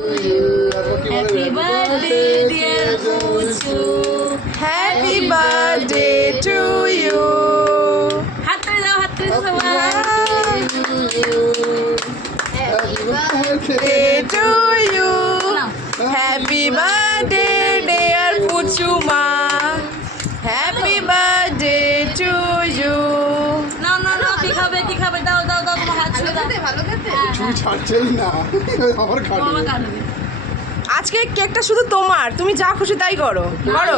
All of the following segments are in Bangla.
Happy birthday, dear Puchu. Happy birthday to you. হাত তুলে দাও সবাই। Birthday to you. Happy birthday, dear Puchu ma. Happy birthday to you. না কি খাবে দাও তোমার হাত ছুঁয়ে দাও। ভালো খেতে তুই ছাড়ছেই না আমার খাবে মামা কাটবে। আজকে কেকটা শুধু তোমার, তুমি যা খুশি তাই করো করো।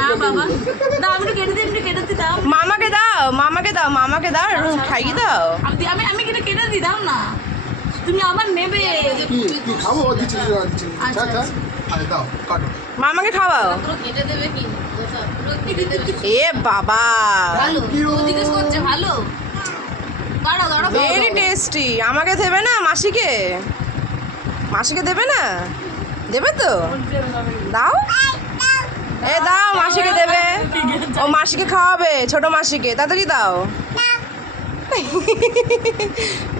না বাবা দাও, আমি কেটে দিই দাও। মামাকে দাও খাইয়ে দাও। আমি কেটে দিই দাও না, তুমি আবার নেবে। কি তুই খাবো দিচ্ছি আচ্ছা, আচ্ছা আরে দাও কাটো মামাকে খাওয়াও। পুরো কেটে দেবে কি? পুরো কেটে দেবে। এ বাবা, ভালো জিজ্ঞেস করছে ভালো। দাঁড়াও ভেরি টেস্টি। আমাকে দেবে না? মাসিকে দেবে না? দেবে তো, দাও। এ দাও, মাসিকে দেবে। ও মাসিকে খাওয়াবে, ছোট মাসিকে। তাড়াতাড়ি দাও।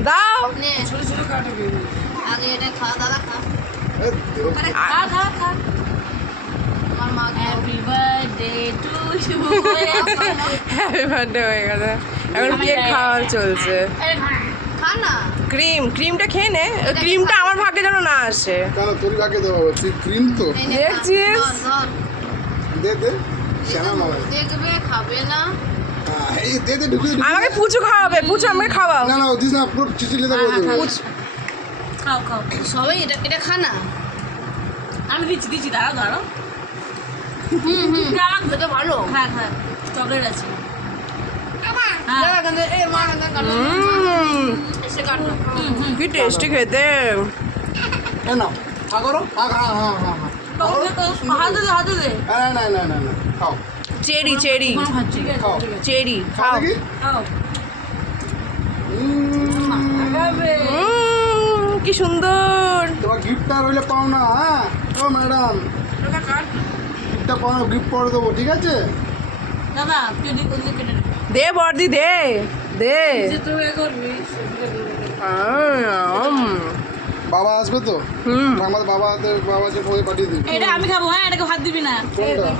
দাও। নে আগে এটা খা দাদা খা। এ, দেবো। আরে খা আমার মা happy birthday to you. Happy birthday হয়ে গেছে, এখন কেক খাওয়া চলছে। খা না। ক্রিমটা খেয়ে নে। ওই ক্রিমটা আমার ভাগ্যে যেন না আসে। কেন তোর ভাগে দেবো তুই ক্রিম তো দেখছিস? দে শ্যামা মামা দেখবে খাবে না। এই দে ঢুকে আমাকে পুচু খাওয়াবে। পুচু আমাকে খাওয়াও। না দিস না পুরো চিচিলে দেবো খাও সবাই এটা খা না। আমি দিচ্ছি দাঁড়াও। আমার খেতে ভালো। হ্যাঁ চকলেট আছে। কি টেস্টি খেতে। কেন খা করো হ্যাঁ হাতে দে। না খাও চেরি খাও চেরি খাও খাও। দেখি খাও। কি সুন্দর। তোমার গিফটটা রইলে পাও না হ্যাঁ ও ম্যাডাম গিফটটা পাও গিফট করে দেবো ঠিক আছে দাদা তুই ওদিকে কেটে নে। দে বর্দি দে। তুই এ করবি। বাবা আসবে তো হুম। আমার বাবা যে পাঠিয়ে দিবি এটা আমি খাবো। হ্যাঁ এটাকে হাত দিবি না। কোনটা?